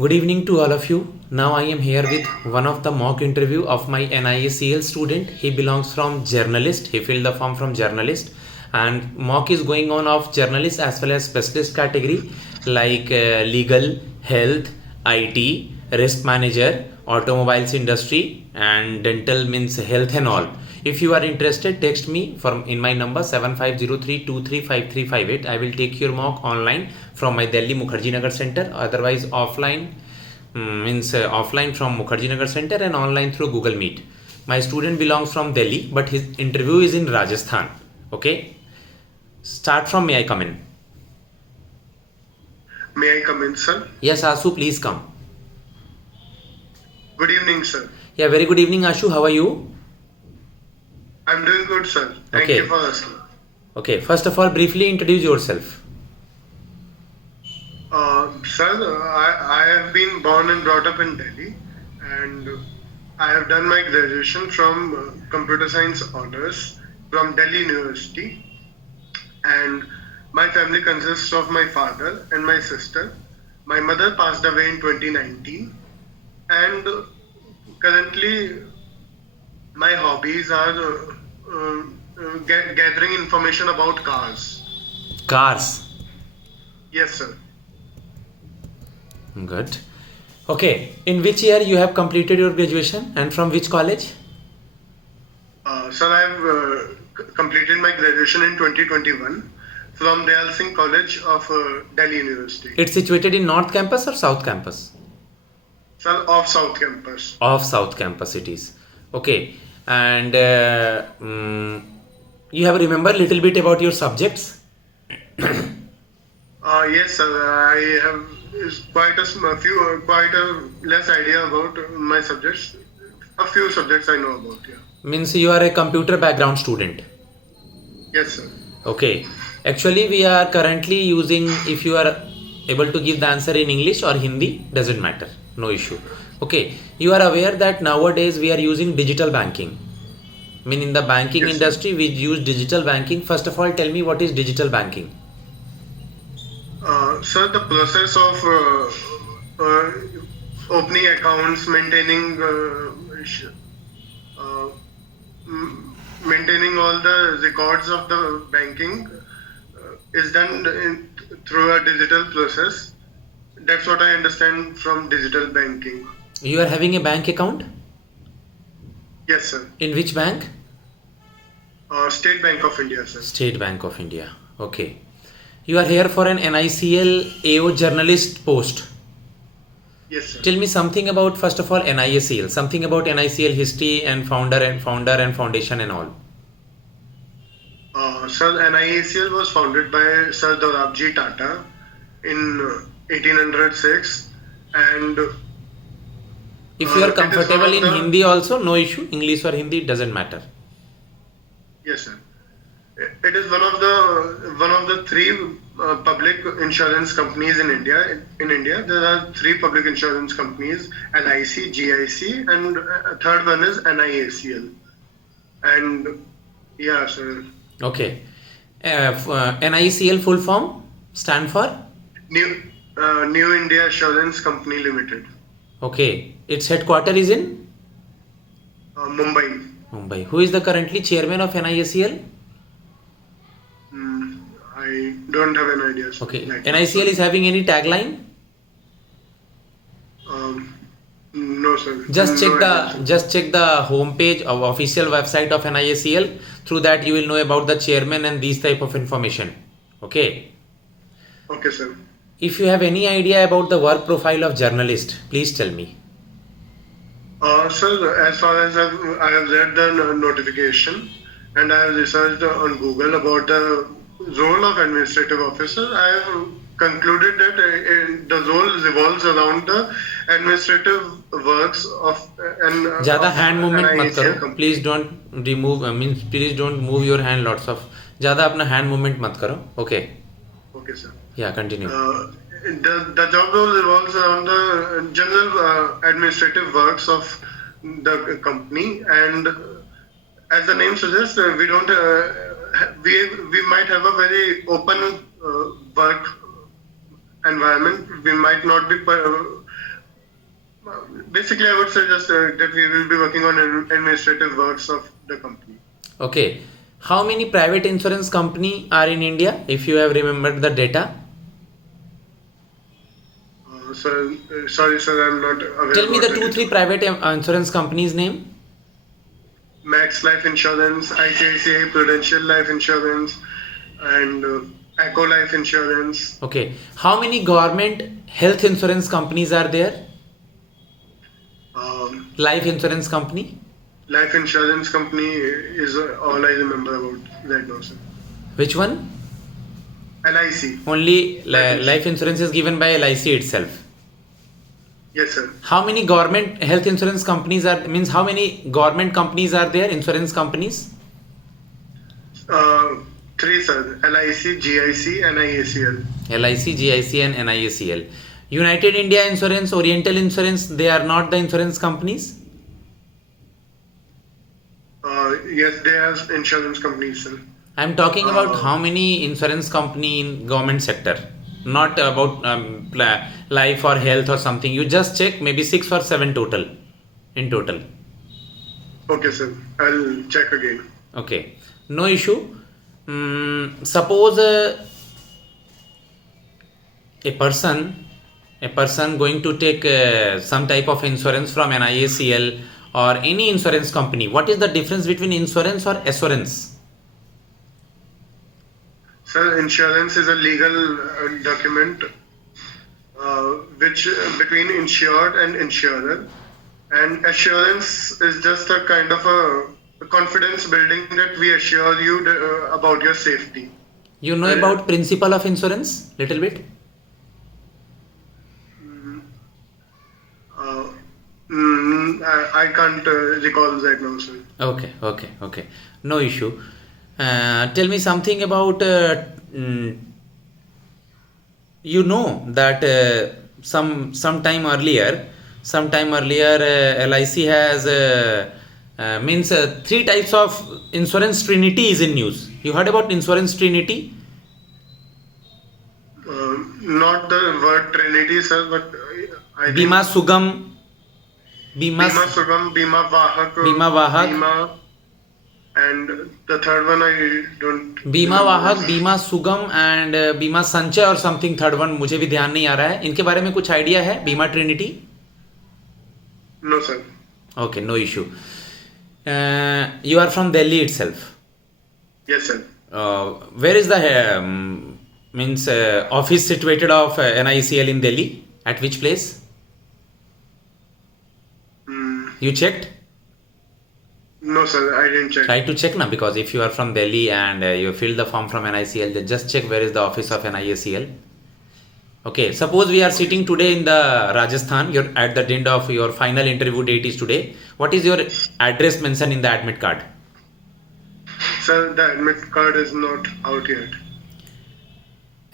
Good evening to all of you. Now I am here with one of the mock interview of my NIACL student. He belongs from journalist. He filled the form from journalist, and mock is going on of journalist as well as specialist category like legal, health, IT, risk manager, automobiles industry, and dental means health and all. If you are interested, text me from in my number 7503235358. I will take your mock online from my Delhi Mukherjee Nagar Center. Otherwise, offline offline from Mukherjee Nagar Center and online through Google Meet. My student belongs from Delhi, but his interview is in Rajasthan. Okay. Start from may I come in? May I come in, sir? Yes, Asu, please come. Good evening, sir. Yeah, very good evening, Ashu. How are you? I'm doing good, sir. Thank Okay. you for asking. Okay, first of all, briefly introduce yourself. Sir, I have been born and brought up in Delhi, and I have done my graduation from Computer Science Honors from Delhi University. And my family consists of my father and my sister. My mother passed away in 2019, and currently my hobbies are gathering information about cars. Cars. Yes, sir. Good. Okay, in which year you have completed your graduation and from which college? Sir, I have completed my graduation in 2021 from Dayal Singh College of Delhi University. It's situated in North Campus or South Campus? Sir, of South Campus. Of South Campus it is. Okay, and you have remembered little bit about your subjects? Yes, sir. I have quite a less idea about my subjects. A few subjects I know about. Yeah. Means you are a computer background student. Yes, sir. Okay. Actually, we are currently using, if you are able to give the answer in English or Hindi, doesn't matter. No issue. Okay. You are aware that nowadays we are using digital banking. I mean, in the banking Yes, industry, we use digital banking. First of all, tell me what is digital banking? Sir, the process of opening accounts, maintaining all the records of the banking is done through a digital process. That's what I understand from digital banking. You are having a bank account? Yes, sir. In which bank? State Bank of India, sir. State Bank of India. Okay. You are here for an NICL AO journalist post. Yes, sir. Tell me something about, first of all, NIACL. Something about NICL history and founder and foundation and all. Sir, NIACL was founded by Sir Dorabji Tata in 1806, and If you are it is one comfortable of in the- Hindi also, no issue. English or Hindi, doesn't matter. yes, sir. It is one of the three public insurance companies in India. In India, there are three public insurance companies: LIC, GIC, and third one is NIACL. And yeah, sir. Okay. NICL full form stand for? New India Assurance Company Limited, Okay. Its headquarter is in Mumbai. Mumbai. Who is the currently chairman of NICL? I don't have an idea, sir. Okay. Like, NICL is having any tagline? no, sir. Just check No idea, sir. just check the homepage of official website of NICL. Through that you will know about the chairman and these type of information. Okay. Okay, sir. If you have any idea about the work profile of journalist, please tell me. Sir, as far as I have read the notification and I have researched on Google about the role of administrative officer, I have concluded that the role revolves around the administrative works of ज़्यादा hand movement मत NIACL करो. company. Please don't remove. Please don't move your hand lots of. ज़्यादा अपना hand movement मत करो. Okay. Okay, sir. Yeah, continue. The job role revolves around the general administrative works of the company, and as the name suggests, we don't we might have a very open work environment. We might not be Basically, I would suggest that we will be working on administrative works of the company. Okay. How many private insurance company are in India, if you have remembered the data? Sorry, sir, I'm not aware. Tell me about the it. 2-3 private insurance companies name. Max Life Insurance, ICICI Prudential Life Insurance, and Echo Life Insurance. Okay. How many government health insurance companies are there? Life insurance company? Life insurance company is all I remember about right now, sir. Which one? LIC. Only life insurance is given by LIC itself. Yes, sir. How many government health insurance companies means how many government companies are there, insurance companies? 3, sir. LIC, GIC, and IACL. LIC, GIC and NIACL. United India Insurance, Oriental Insurance, they are not the insurance companies? Yes, they are insurance companies, sir. I am talking about how many insurance company in government sector, not about life or health or something. You just check, maybe 6 or 7 total, in total. Okay, sir. I'll check again. Okay, no issue. Suppose a person going to take some type of insurance from NIACL or any insurance company. What is the difference between insurance or assurance? Sir, insurance is a legal document which between insured and insurer, and assurance is just a kind of a confidence building that we assure you about your safety. You know about principle of insurance little bit? I can't recall right now, sir. Okay. No issue. Tell me something about you know that some time earlier LIC has means 3 types of insurance trinity is in news. You heard about insurance trinity? Not the word Trinity, sir, but I Bima think Sugam, Bima Sugam, Bima Vahak, Bima, and the third one I don't. बीमा वाहक, बीमा सुगम and बीमा संचय और something third one मुझे भी ध्यान नहीं आ रहा है. इनके बारे में कुछ आइडिया है? बीमा Trinity? No, sir. Okay, no issue. You are from Delhi itself. Yes, sir. Where is the office situated of NICL in Delhi? At which place? You checked? No, sir, I didn't check. Try to check now, because if you are from Delhi and you filled the form from NICL, just check where is the office of NICL. Okay, suppose we are sitting today in the Rajasthan. You're at the end of your final interview date is today. What is your address mentioned in the admit card? Sir, the admit card is not out yet.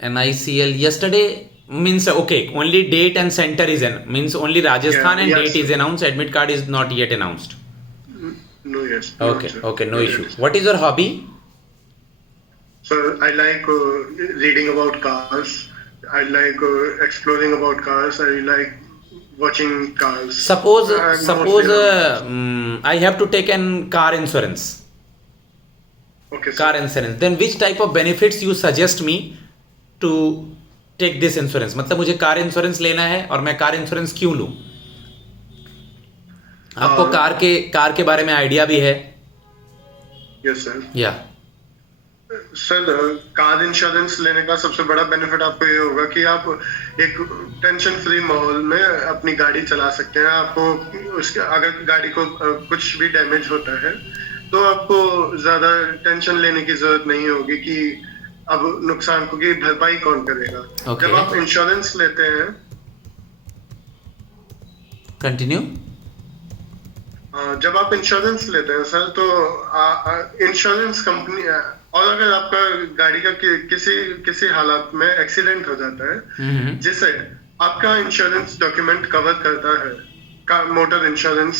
NICL yesterday means okay, only date and center is means only Rajasthan and yes, date is announced. Admit card is not yet announced. No, yes. Okay, sir. okay, no issue. What is your hobby? So I like reading about cars. I like exploring about cars. I like watching cars. Suppose mostly I have to take an car insurance. okay, sir. Car insurance. Then which type of benefits you suggest me to take this insurance? मतलब मुझे car insurance लेना है और मैं car insurance क्यों लूं? आपको car के बारे में आइडिया भी है? Yes, sir. या सर, कार इंश्योरेंस लेने का सबसे बड़ा बेनिफिट आपको ये होगा कि आप एक टेंशन फ्री माहौल में अपनी गाड़ी चला सकते हैं. आपको उसके अगर गाड़ी को कुछ भी डैमेज होता है तो आपको ज्यादा टेंशन लेने की जरूरत नहीं होगी कि अब नुकसान को की भरपाई कौन करेगा. Okay. जब आप इंश्योरेंस लेते हैं, कंटिन्यू. जब आप इंश्योरेंस लेते हैं सर, तो इंश्योरेंस कंपनी और अगर आपका गाड़ी का किसी हालात में एक्सीडेंट हो जाता है जिसे आपका इंश्योरेंस डॉक्यूमेंट कवर करता है, मोटर इंश्योरेंस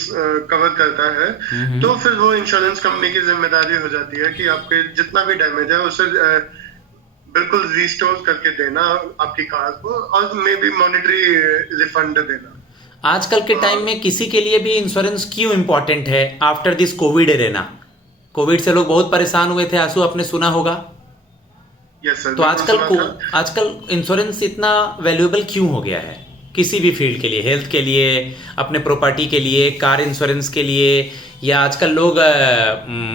कवर करता है, तो फिर वो इंश्योरेंस कंपनी की जिम्मेदारी हो जाती है कि आपके जितना भी डैमेज है उसे बिल्कुल रिस्टोर करके देना आपकी कार को, और मे बी मॉनेटरी रिफंड देना. आजकल के टाइम में किसी के लिए भी इंश्योरेंस क्यों इम्पोर्टेंट है after this Covid arena? Covid से लोग बहुत परेशान हुए थे, आंसू आपने सुना होगा। यस सर, तो आजकल इंश्योरेंस इतना वैल्यूएबल क्यों हो गया है किसी भी फील्ड के लिए, हेल्थ के लिए, अपने प्रॉपर्टी के लिए, कार इंश्योरेंस के लिए, या आजकल लोग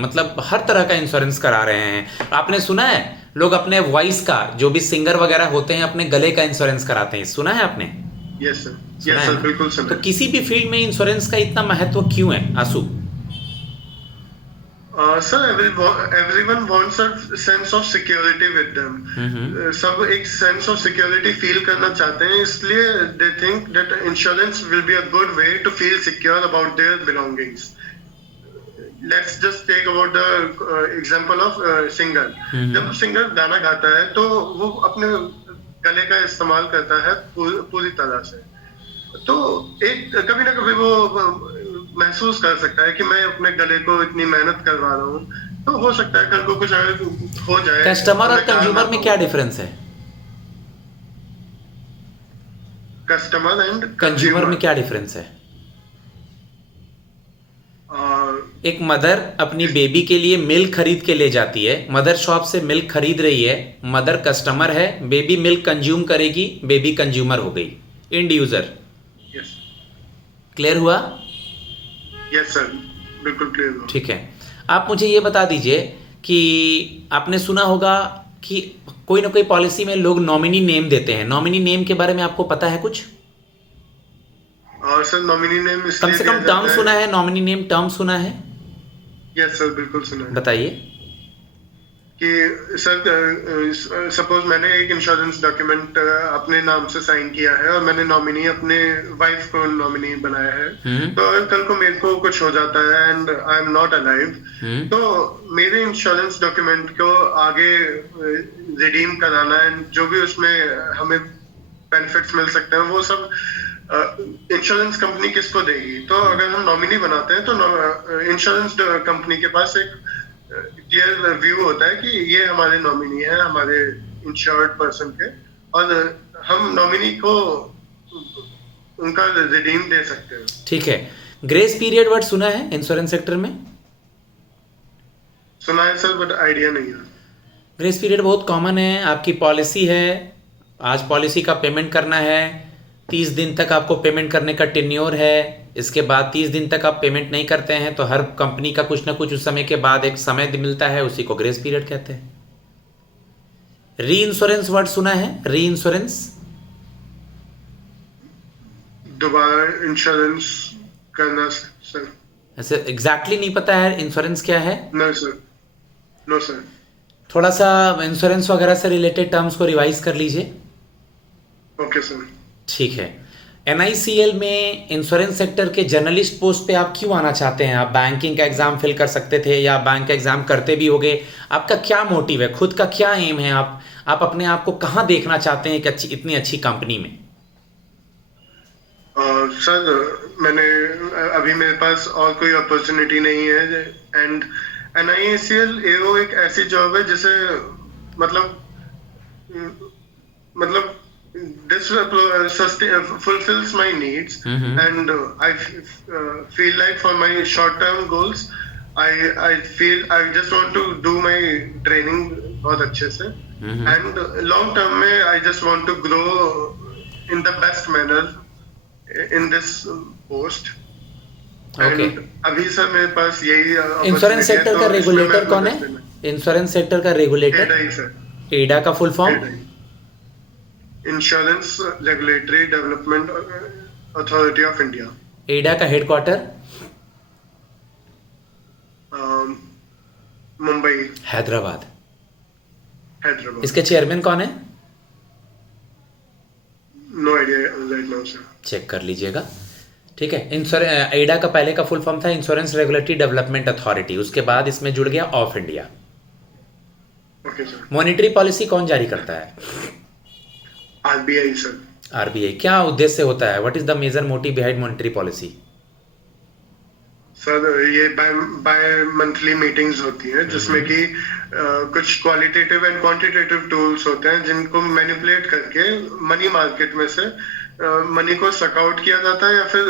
मतलब हर तरह का इंश्योरेंस करा रहे हैं। आपने सुना है लोग अपने वॉइस का, जो भी सिंगर वगैरह होते हैं, अपने गले का इंश्योरेंस कराते हैं, सुना है आपने? यस सर, सुना यस है सर, ना? बिल्कुल सुना तो है। किसी भी फील्ड में इंश्योरेंस का इतना महत्व क्यों है आंसू? Sir, everyone wants a sense of security with them. सब एक sense of security feel करना चाहते हैं, इसलिए they think that insurance will be a good way to feel secure about their belongings. Let's just take about the example of singer. जब singer गाना गाता है तो वो अपने गले का इस्तेमाल करता है पूरी तरह से, तो एक कभी ना कभी वो महसूस कर सकता है कि मैं अपने गले को इतनी मेहनत करवा रहा हूँ, तो हो सकता है कल को कुछ अगर हो जाए। कस्टमर और कंज्यूमर में क्या डिफरेंस है? कस्टमर एंड कंज्यूमर में क्या डिफरेंस है? एक मदर अपनी बेबी के लिए मिल्क खरीद के ले जाती है, मदर शॉप से मिल्क खरीद रही है, मदर कस्टमर है, बेबी मिल्क कंज्यूम करेगी, बेबी कंज्यूमर हो गई, एंड यूजर। यस, क्लियर हुआ? यस सर, बिल्कुल क्लियर हुआ। ठीक है, आप मुझे ये बता दीजिए कि आपने सुना होगा कि कोई ना कोई पॉलिसी में लोग नॉमिनी नेम देते हैं। नॉमिनी नेम के बारे में आपको पता है कुछ? और सर, नॉमिनी नेम कम से कम टर्म सुना है? नॉमिनी नेम टर्म सुना है? यस सर, बिल्कुल सुना है। बताइए। कि सर, सपोज मैंने एक इंश्योरेंस डॉक्यूमेंट अपने नाम से साइन किया है और मैंने नॉमिनी अपने वाइफ को नॉमिनी बनाया है, तो अगर कल को मेरे को कुछ हो जाता है and I am not alive, तो मेरे इंश्योरेंस डॉक्यूमेंट को आगे रिडीम कराना एंड जो भी उसमें हमें बेनिफिट्स मिल सकते हैं वो सब इंश्योरेंस कंपनी किसको देगी? तो अगर हम नॉमिनी बनाते हैं तो इंश्योरेंस कंपनी के पास एक क्लियर व्यू होता है कि ये हमारे नॉमिनी है, हमारे इंश्योर्ड पर्सन के, और हम नॉमिनी को उनका रिडीम दे सकते हैं। ठीक है, ग्रेस पीरियड वर्ड सुना है इंश्योरेंस सेक्टर में? सुना है सर, बट आइडिया नहीं है। ग्रेस पीरियड बहुत कॉमन है। आपकी पॉलिसी है, आज पॉलिसी का पेमेंट करना है, 30 दिन तक आपको पेमेंट करने का टेन्योर है, इसके बाद 30 दिन तक आप पेमेंट नहीं करते हैं तो हर कंपनी का कुछ ना कुछ उस समय के बाद एक समय मिलता है, उसी को ग्रेस पीरियड कहते हैं। री इंश्योरेंस वर्ड सुना है? री इंश्योरेंस, दोबारा इंश्योरेंस करना सर? ऐसे एग्जैक्टली नहीं पता है इंश्योरेंस क्या है? No sir, no sir. थोड़ा सा इंश्योरेंस वगैरह से रिलेटेड टर्म्स को रिवाइज कर लीजिए। Okay sir. ठीक है, NICL में इंश्योरेंस सेक्टर के जर्नलिस्ट पोस्ट पे आप क्यों आना चाहते हैं? आप बैंकिंग का एग्जाम फिल कर सकते थे या बैंक का एग्जाम करते भी होगे। आपका क्या मोटिव है, खुद का क्या एम है? आप अपने आप को कहाँ देखना चाहते हैं कि इतनी अच्छी कंपनी में? सर, मैंने अभी मेरे पास और कोई अपॉर्चुनिटी नहीं है एंड NICL AO एक ऐसी जॉब है जिसे मतलब this fulfills my needs, and I feel like for my short term goals I feel I just want to do my training बहुत अच्छे से, and long term में I just want to grow in the best manner in this post. Okay. अभी sir मेरे पास यही insurance sector का regulator कौन है? इंश्योरेंस सेक्टर का रेगुलेटर एडा का full form? Insurance regulatory development authority of India. IRDA का हेडक्वार्टर? मुंबई। हैदराबाद। इसके चेयरमैन कौन है? No idea right now sir. Check कर लीजिएगा। ठीक है, एडा का पहले का फुल फॉर्म था इंश्योरेंस रेगुलेटरी डेवलपमेंट अथॉरिटी, उसके बाद इसमें जुड़ गया of India. Okay sir. Monetary policy कौन जारी करता है? RBI सर। RBI। क्या उद्देश्य होता है? What is the major motive behind monetary policy? Sir, ये बाय मंथली मीटिंग्स होती है जिसमें कि कुछ क्वालिटेटिव एंड क्वांटिटेटिव टूल्स होते हैं जिनको मैनिपुलेट करके मनी मार्केट में से मनी को सक आउट किया जाता है या फिर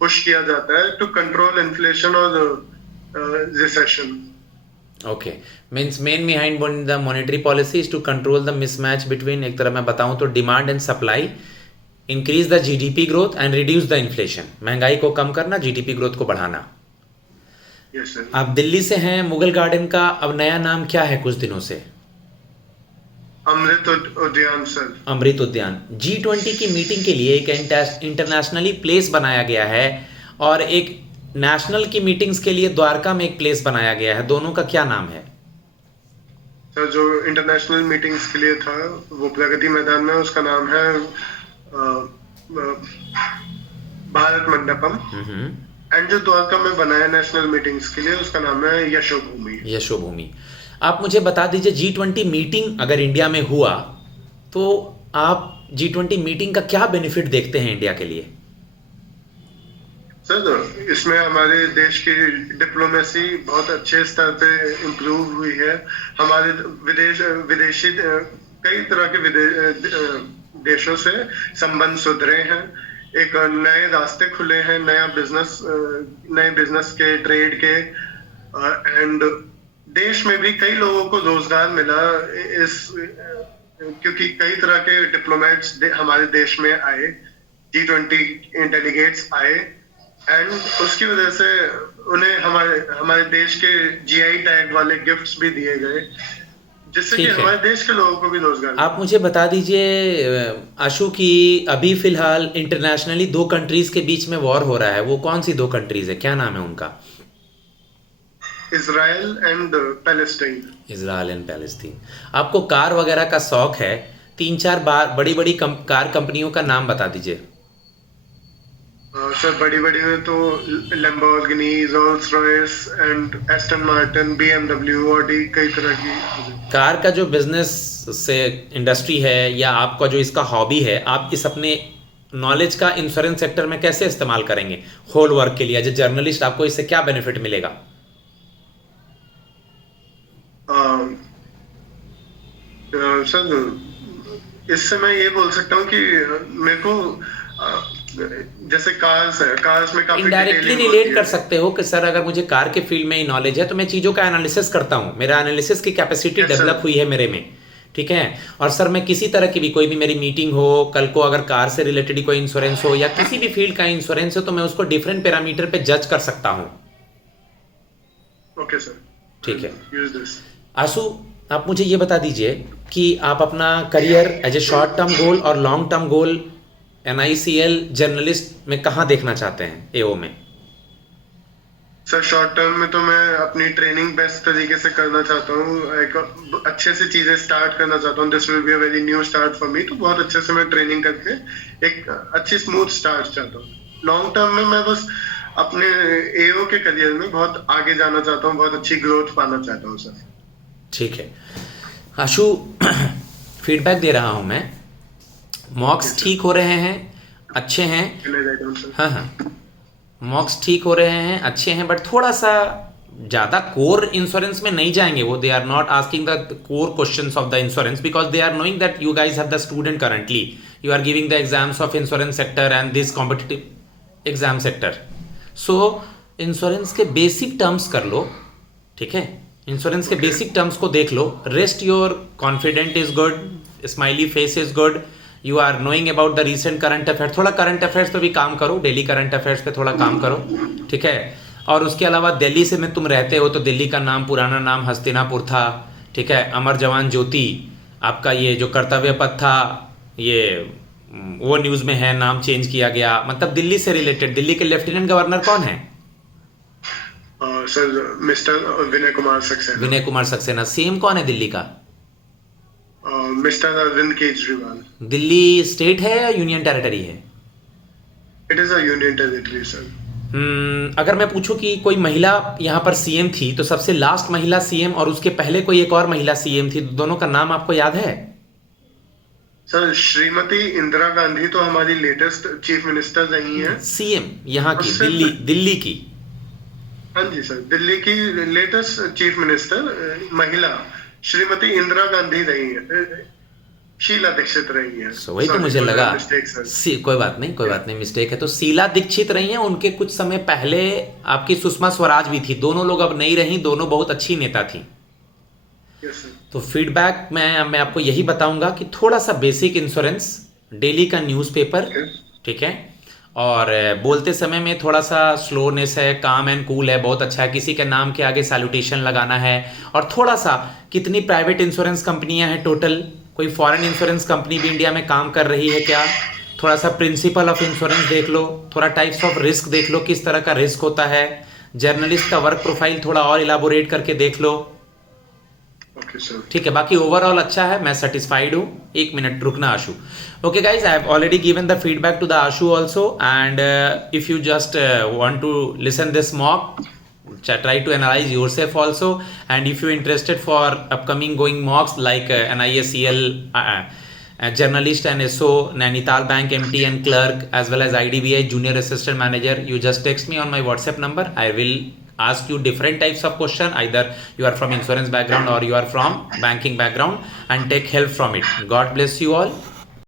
पुश किया जाता है टू कंट्रोल इन्फ्लेशन और recession. Okay, means main behind the monetary policy is to control the mismatch between, एक तरह मैं बताऊं तो, demand and supply, increase the GDP growth and reduce the inflation. महंगाई को कम करना, जीडीपी ग्रोथ को बढ़ाना. Yes sir. आप दिल्ली से हैं. मुगल गार्डन का अब नया नाम क्या है कुछ दिनों से? अमृत उद्यान सर. अमृत उद्यान. G20 की मीटिंग के लिए एक इंटरनेशनली प्लेस बनाया गया है और एक नेशनल की मीटिंग्स के लिए द्वारका में एक प्लेस बनाया गया है. दोनों का क्या नाम है? सर जो इंटरनेशनल मीटिंग्स के लिए था वो प्रगति मैदान में, उसका नाम है भारत मंडपम. एंड जो द्वारका में बनाया नेशनल मीटिंग्स के लिए, उसका नाम है यशोभूमि. यशोभूमि. आप मुझे बता दीजिए, G20 मीटिंग अगर इंडिया में हुआ तो आप G20 मीटिंग का क्या बेनिफिट देखते हैं इंडिया के लिए? सर इसमें हमारे देश की डिप्लोमेसी बहुत अच्छे स्तर पे इम्प्रूव हुई है. हमारे विदेशी कई तरह के देशों से संबंध सुधरे हैं. एक नए रास्ते खुले हैं, नए बिजनेस के, ट्रेड के, एंड देश में भी कई लोगों को रोजगार मिला क्योंकि कई तरह के डिप्लोमेट्स हमारे देश में आए, G20 डेलीगेट्स आए, एंड उसकी वजह से उन्हें हमारे देश के GI टैग वाले गिफ्ट्स भी दिए गए, जिससे कि हमारे देश के लोगों को भी रोजगार. आप मुझे बता दीजिए आशु की अभी फिलहाल इंटरनेशनली 2 कंट्रीज के बीच में वॉर हो रहा है. वो कौन सी 2 कंट्रीज है? क्या नाम है उनका? Israel and Palestine. Israel and Palestine. आपको कार वगैरह का शौक है. 3-4 बड़ी बड़ी कार कंपनियों का नाम बता दीजिए. सर बड़ी में तो Lamborghini, Rolls Royce and Aston Martin, BMW, Audi, कई तरह की. कार का जो बिजनेस से इंडस्ट्री है या आपका जो इसका हॉबी है, आप इस अपने नॉलेज का इंश्योरेंस सेक्टर में कैसे इस्तेमाल करेंगे होल वर्क के लिए? एज ए जर्नलिस्ट आपको इससे क्या बेनिफिट मिलेगा? सर इससे मैं ये बोल सकता हूँ कि मेरे को जैसे कार्स में काफी इनडायरेक्टली रिलेट कर सकते हो कि सर अगर मुझे कार के फील्ड में ही नॉलेज है तो मैं चीज़ों का एनालिसिस करता हूँ, मेरा एनालिसिस की कैपेसिटी डेवलप हुई है मेरे में, ठीक है. और सर मैं किसी तरह की भी कोई भी मेरी मीटिंग हो, कल को अगर कार से रिलेटेड कोई इंश्योरेंस हो या किसी भी फील्ड का इंश्योरेंस हो, तो मैं उसको डिफरेंट पैरामीटर पे जज कर सकता हूँ. ओके सर, ठीक है. Use this. आशु आप मुझे ये बता दीजिए कि आप अपना career as a short term goal और long term goal NICL journalist में कहाँ देखना चाहते हैं AO में? सर शॉर्ट टर्म में तो मैं अपनी ट्रेनिंग बेस्ट तरीके से करना चाहता हूँ, एक अच्छे से चीजें स्टार्ट करना चाहता हूँ. This will be a very new start for me. तो बहुत अच्छे से मैं ट्रेनिंग करके एक अच्छी स्मूथ स्टार्ट चाहता हूँ. लॉन्ग टर्म में मैं बस अपने AO के करियर में बहुत आगे जाना चाहता हूँ, बहुत अच्छी ग्रोथ पाना चाहता हूँ सर. ठीक है आशु, फीडबैक दे रहा हूँ मैं. मॉक्स ठीक हो रहे हैं, अच्छे हैं. हाँ, मॉक्स ठीक हो रहे हैं, अच्छे हैं, बट थोड़ा सा ज़्यादा कोर इंश्योरेंस में नहीं जाएंगे वो. They are not asking the core questions of the insurance because they are knowing that you guys have the student currently, you are giving the exams of insurance sector and this competitive exam sector. So insurance के basic terms कर लो, ठीक है. Insurance के basic terms को देख लो. Rest your confident is good, smiley face is good, you are knowing about the recent current affairs. थोड़ा करंट अफेयर्स पे भी काम करो, डेली करंट अफेयर्स पे थोड़ा काम करो, ठीक है. और उसके अलावा दिल्ली से में तुम रहते हो तो दिल्ली का नाम, पुराना नाम हस्तिनापुर था, ठीक है. अमर जवान ज्योति आपका ये जो कर्तव्य पथ था, ये वो न्यूज़ में है, नाम चेंज किया गया. मतलब दिल्ली से रिलेटेड. दिल्ली के लेफ्टिनेंट गवर्नर कौन है? Sir mister Vinay Kumar Saxena. Vinay Kumar Saxena. CM कौन है दिल्ली का? मिस्टर अरविंद केजरीवाल. दिल्ली स्टेट है या यूनियन टेरिटरी है? It is a union territory sir. अगर मैं पूछूं कि कोई महिला यहाँ पर सीएम थी तो सबसे लास्ट महिला सीएम और उसके पहले कोई एक और महिला सीएम थी, दोनों का नाम आपको याद है? सर श्रीमती इंदिरा गांधी तो हमारी लेटेस्ट चीफ मिनिस्टर रही हैं. सीएम यहाँ की दिल्ली की. हाँ जी सर, दिल्ली की लेटेस्ट चीफ मिनिस्टर महिला श्रीमती इंदिरा गांधी रही है. शीला दीक्षित रही है। So, वही तो मुझे लगा। कोई बात नहीं, मिस्टेक है। तो शीला दीक्षित रही हैं, उनके कुछ समय पहले आपकी सुषमा स्वराज भी थी, दोनों लोग अब नहीं रही, दोनों बहुत अच्छी नेता थी। तो फीडबैक मैं आपको यही बताऊंगा कि थोड़ा सा बेसिक इंश्योरेंस, डेली का न्यूज़पेपर, ठीक है, और बोलते समय में थोड़ा सा स्लोनेस है, काम एंड कूल है, बहुत अच्छा है, किसी के नाम के आगे सैल्यूटेशन लगाना है, और थोड़ा सा कितनी प्राइवेट इंश्योरेंस कंपनियां हैं टोटल, कोई फॉरेन इंश्योरेंस कंपनी भी इंडिया में काम कर रही है क्या, थोड़ा सा प्रिंसिपल ऑफ इंश्योरेंस देख लो, थोड़ा टाइप्स ऑफ रिस्क देख लो, किस तरह का रिस्क होता है, जर्नलिस्ट का वर्क प्रोफाइल थोड़ा और इलाबोरेट करके देख लो, ठीक है। बाकी ओवरऑल अच्छा है, मैं सेटिस्फाइड हूँ। एक मिनट रुकना Ashu. Okay guys, I have already given the feedback to the Ashu also, and if you just want to listen this mock, try to analyze yourself also, and if you're interested for upcoming going mocks like NISCL journalist and SO, Nainital Bank MT and clerk, as well as IDBI junior assistant manager, you just text me on my WhatsApp number. I will ask you different types of question, either you are from insurance background or you are from banking background, and take help from it. God bless you all.